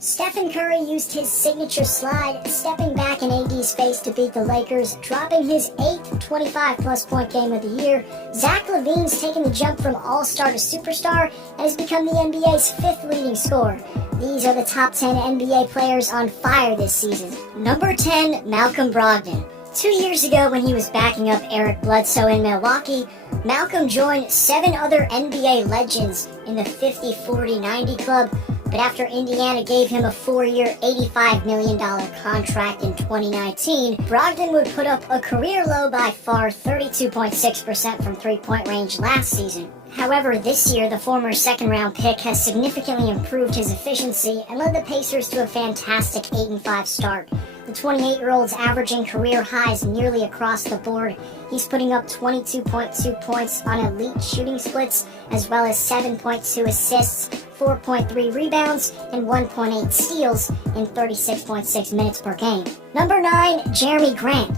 Stephen Curry used his signature slide, stepping back in AD's face to beat the Lakers, dropping his 8th 25-plus point game of the year. Zach LaVine's taken the jump from all-star to superstar and has become the NBA's 5th leading scorer. These are the top 10 NBA players on fire this season. Number 10, Malcolm Brogdon. 2 years ago, when he was backing up Eric Bledsoe in Milwaukee, Malcolm joined 7 other NBA legends in the 50-40-90 club, but after Indiana gave him a 4-year, $85 million contract in 2019, Brogdon would put up a career low by far 32.6% from three-point range last season. However, this year, the former second-round pick has significantly improved his efficiency and led the Pacers to a fantastic 8-5 start. The 28-year-old's averaging career highs nearly across the board. He's putting up 22.2 points on elite shooting splits, as well as 7.2 assists, 4.3 rebounds, and 1.8 steals in 36.6 minutes per game. Number 9, Jeremy Grant.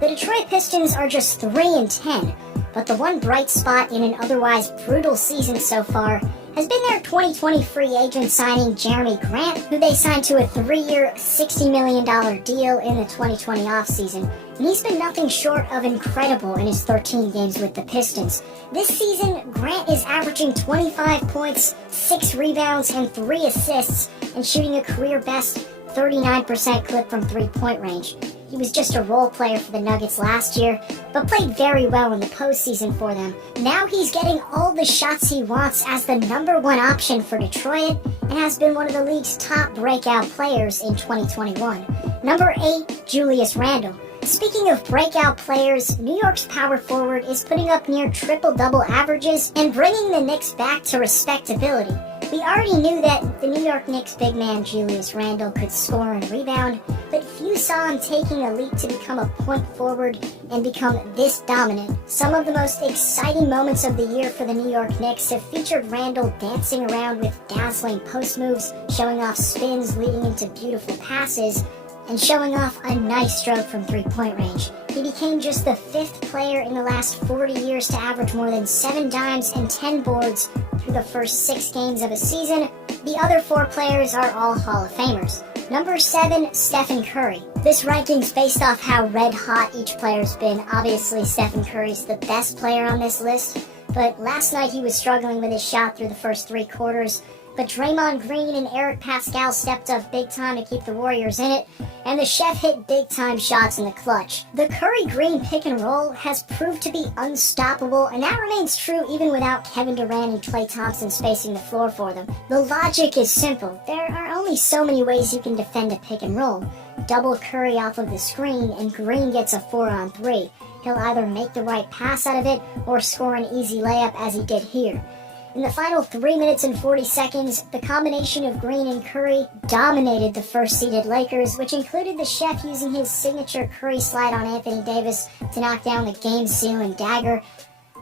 The Detroit Pistons are just 3-10, but the one bright spot in an otherwise brutal season so far has been their 2020 free agent signing Jeremy Grant, who they signed to a 3-year, $60 million deal in the 2020 offseason. And he's been nothing short of incredible in his 13 games with the Pistons. This season, Grant is averaging 25 points, 6 rebounds, and 3 assists, and shooting a career-best 39% clip from three-point range. He was just a role player for the Nuggets last year, but played very well in the postseason for them. Now he's getting all the shots he wants as the number 1 option for Detroit, and has been one of the league's top breakout players in 2021. Number 8, Julius Randle. Speaking of breakout players, New York's power forward is putting up near triple-double averages and bringing the Knicks back to respectability. We already knew that the New York Knicks big man Julius Randle could score and rebound, but few saw him taking a leap to become a point forward and become this dominant. Some of the most exciting moments of the year for the New York Knicks have featured Randle dancing around with dazzling post moves, showing off spins leading into beautiful passes, and showing off a nice stroke from three-point range. He became just the 5th player in the last 40 years to average more than 7 dimes and 10 boards through the first 6 games of a season. The other 4 players are all Hall of Famers. Number 7, Stephen Curry. This ranking's based off how red-hot each player's been. Obviously, Stephen Curry's the best player on this list, but last night he was struggling with his shot through the first 3 quarters. But Draymond Green and Eric Pascal stepped up big time to keep the Warriors in it, and the chef hit big-time shots in the clutch. The Curry-Green pick-and-roll has proved to be unstoppable, and that remains true even without Kevin Durant and Klay Thompson spacing the floor for them. The logic is simple. There are only so many ways you can defend a pick-and-roll. Double Curry off of the screen, and Green gets a 4-on-3. He'll either make the right pass out of it or score an easy layup as he did here. In the final 3 minutes and 40 seconds, the combination of Green and Curry dominated the first-seeded Lakers, which included the chef using his signature Curry slide on Anthony Davis to knock down the game-sealing dagger.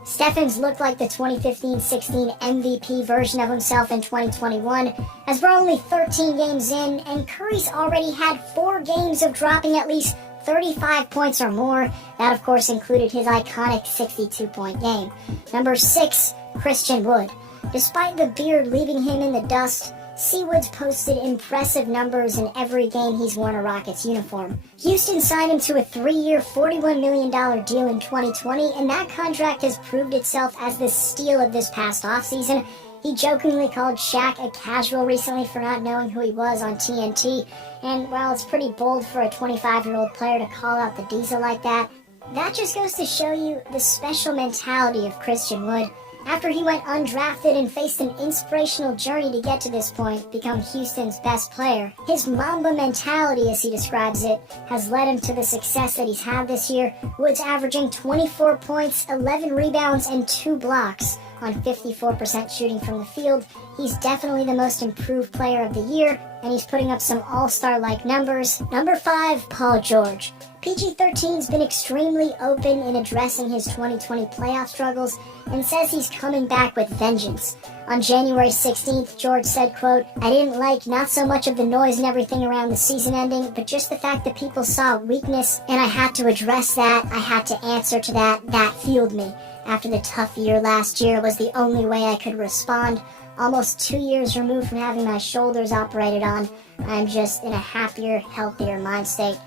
Stephens looked like the 2015-16 MVP version of himself in 2021, as we're only 13 games in, and Curry's already had 4 games of dropping at least 35 points or more. That, of course, included his iconic 62-point game. Number 6, Christian Wood. Despite the beard leaving him in the dust, C. Woods posted impressive numbers in every game he's worn a Rockets uniform. Houston signed him to a 3-year, $41 million deal in 2020, and that contract has proved itself as the steal of this past offseason. He jokingly called Shaq a casual recently for not knowing who he was on TNT, and while it's pretty bold for a 25-year-old player to call out the Diesel like that, that just goes to show you the special mentality of Christian Wood. After he went undrafted and faced an inspirational journey to get to this point, become Houston's best player, his Mamba mentality, as he describes it, has led him to the success that he's had this year. Woods averaging 24 points, 11 rebounds, and 2 blocks on 54% shooting from the field. He's definitely the most improved player of the year, and he's putting up some all-star-like numbers. Number 5, Paul George. PG-13's been extremely open in addressing his 2020 playoff struggles and says he's coming back with vengeance. On January 16th, George said, quote, "I didn't like not so much of the noise and everything around the season ending, but just the fact that people saw weakness and I had to address that, I had to answer to that, that fueled me. After the tough year last year was the only way I could respond. Almost 2 years removed from having my shoulders operated on, I'm just in a happier, healthier mind state.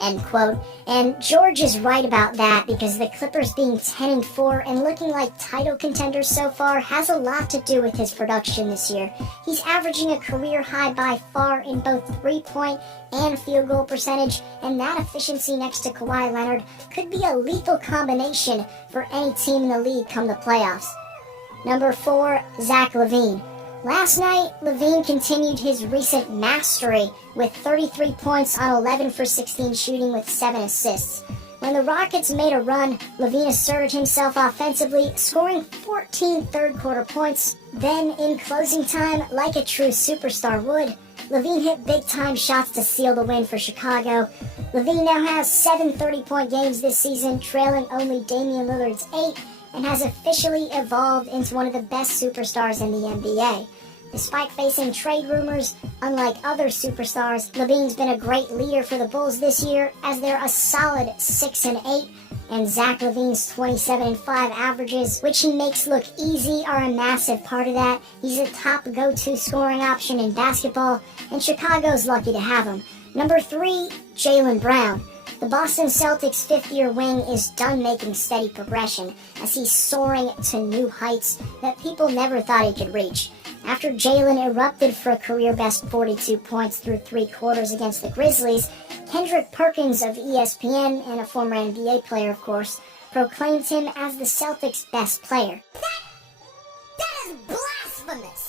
End quote. And George is right about that, because the Clippers being 10-4 and looking like title contenders so far has a lot to do with his production this year. He's averaging a career high by far in both 3-point and field goal percentage, and that efficiency next to Kawhi Leonard could be a lethal combination for any team in the league come the playoffs. Number 4, Zach LaVine. Last night, LaVine continued his recent mastery with 33 points on 11 for 16 shooting with 7 assists. When the Rockets made a run, LaVine asserted himself offensively, scoring 14 third-quarter points. Then, in closing time, like a true superstar would, LaVine hit big-time shots to seal the win for Chicago. LaVine now has 7 30-point games this season, trailing only Damian Lillard's 8, and has officially evolved into one of the best superstars in the NBA. Despite facing trade rumors, unlike other superstars, LaVine's been a great leader for the Bulls this year, as they're a solid 6-8, and Zach LaVine's 27-5 averages, which he makes look easy, are a massive part of that. He's a top go-to scoring option in basketball, and Chicago's lucky to have him. Number 3, Jaylen Brown. The Boston Celtics' fifth-year wing is done making steady progression, as he's soaring to new heights that people never thought he could reach. After Jaylen erupted for a career-best 42 points through 3 quarters against the Grizzlies, Kendrick Perkins of ESPN, and a former NBA player of course, proclaimed him as the Celtics' best player. That is blasphemous!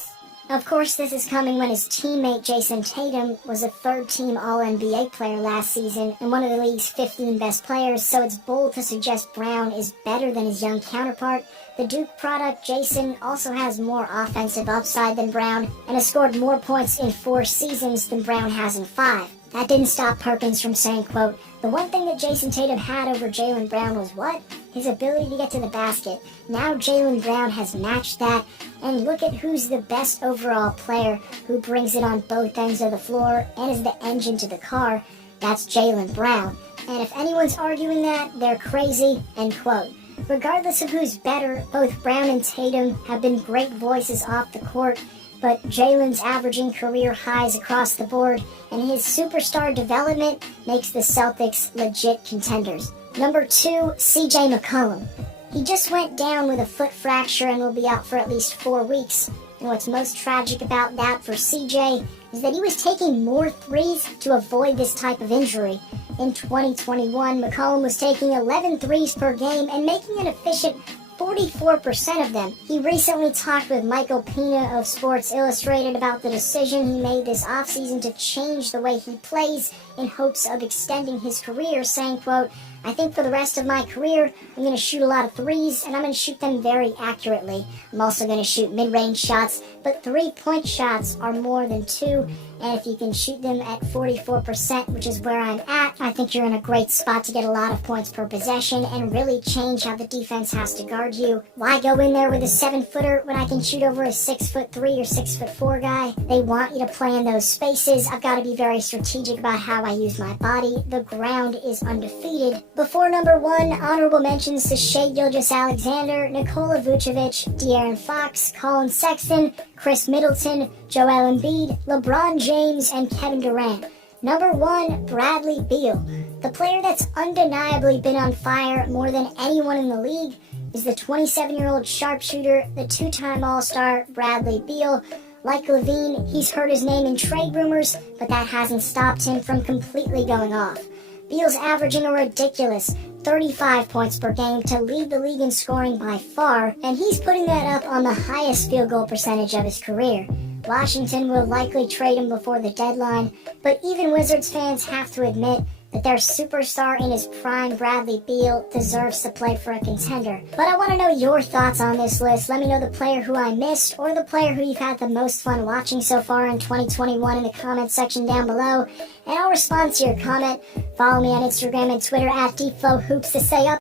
Of course, this is coming when his teammate Jason Tatum was a third-team All-NBA player last season and one of the league's 15 best players, so it's bold to suggest Brown is better than his young counterpart. The Duke product, Jason, also has more offensive upside than Brown and has scored more points in 4 seasons than Brown has in 5. That didn't stop Perkins from saying, quote, "The one thing that Jason Tatum had over Jaylen Brown was what? His ability to get to the basket. Now Jaylen Brown has matched that, and look at who's the best overall player who brings it on both ends of the floor and is the engine to the car. That's Jaylen Brown. And if anyone's arguing that, they're crazy," end quote. Regardless of who's better, both Brown and Tatum have been great voices off the court, but Jaylen's averaging career highs across the board, and his superstar development makes the Celtics legit contenders. Number 2, CJ McCollum. He just went down with a foot fracture and will be out for at least 4 weeks. And what's most tragic about that for CJ is that he was taking more threes to avoid this type of injury. In 2021, McCollum was taking 11 threes per game and making an efficient 44% of them. He recently talked with Michael Pina of Sports Illustrated about the decision he made this offseason to change the way he plays in hopes of extending his career, saying, quote, "I think for the rest of my career, I'm going to shoot a lot of threes, and I'm going to shoot them very accurately. I'm also going to shoot mid-range shots, but 3-point shots are more than 2, and if you can shoot them at 44%, which is where I'm at, I think you're in a great spot to get a lot of points per possession and really change how the defense has to guard you. Why go in there with a 7-footer when I can shoot over a 6'3" or 6'4" guy? They want you to play in those spaces. I've got to be very strategic about how I use my body. The ground is undefeated." Before number 1, honorable mentions to Shai Gilgeous-Alexander, Nikola Vucevic, De'Aaron Fox, Colin Sexton, Chris Middleton, Joel Embiid, LeBron James, and Kevin Durant. Number 1, Bradley Beal. The player that's undeniably been on fire more than anyone in the league is the 27-year-old sharpshooter, the 2-time All-Star Bradley Beal. Like LaVine, he's heard his name in trade rumors, but that hasn't stopped him from completely going off. Beal's averaging a ridiculous 35 points per game to lead the league in scoring by far, and he's putting that up on the highest field goal percentage of his career. Washington will likely trade him before the deadline, but even Wizards fans have to admit that their superstar in his prime, Bradley Beal, deserves to play for a contender. But I want to know your thoughts on this list. Let me know the player who I missed or the player who you've had the most fun watching so far in 2021 in the comment section down below, and I'll respond to your comment. Follow me on Instagram and Twitter at DeepFlowHoops to stay up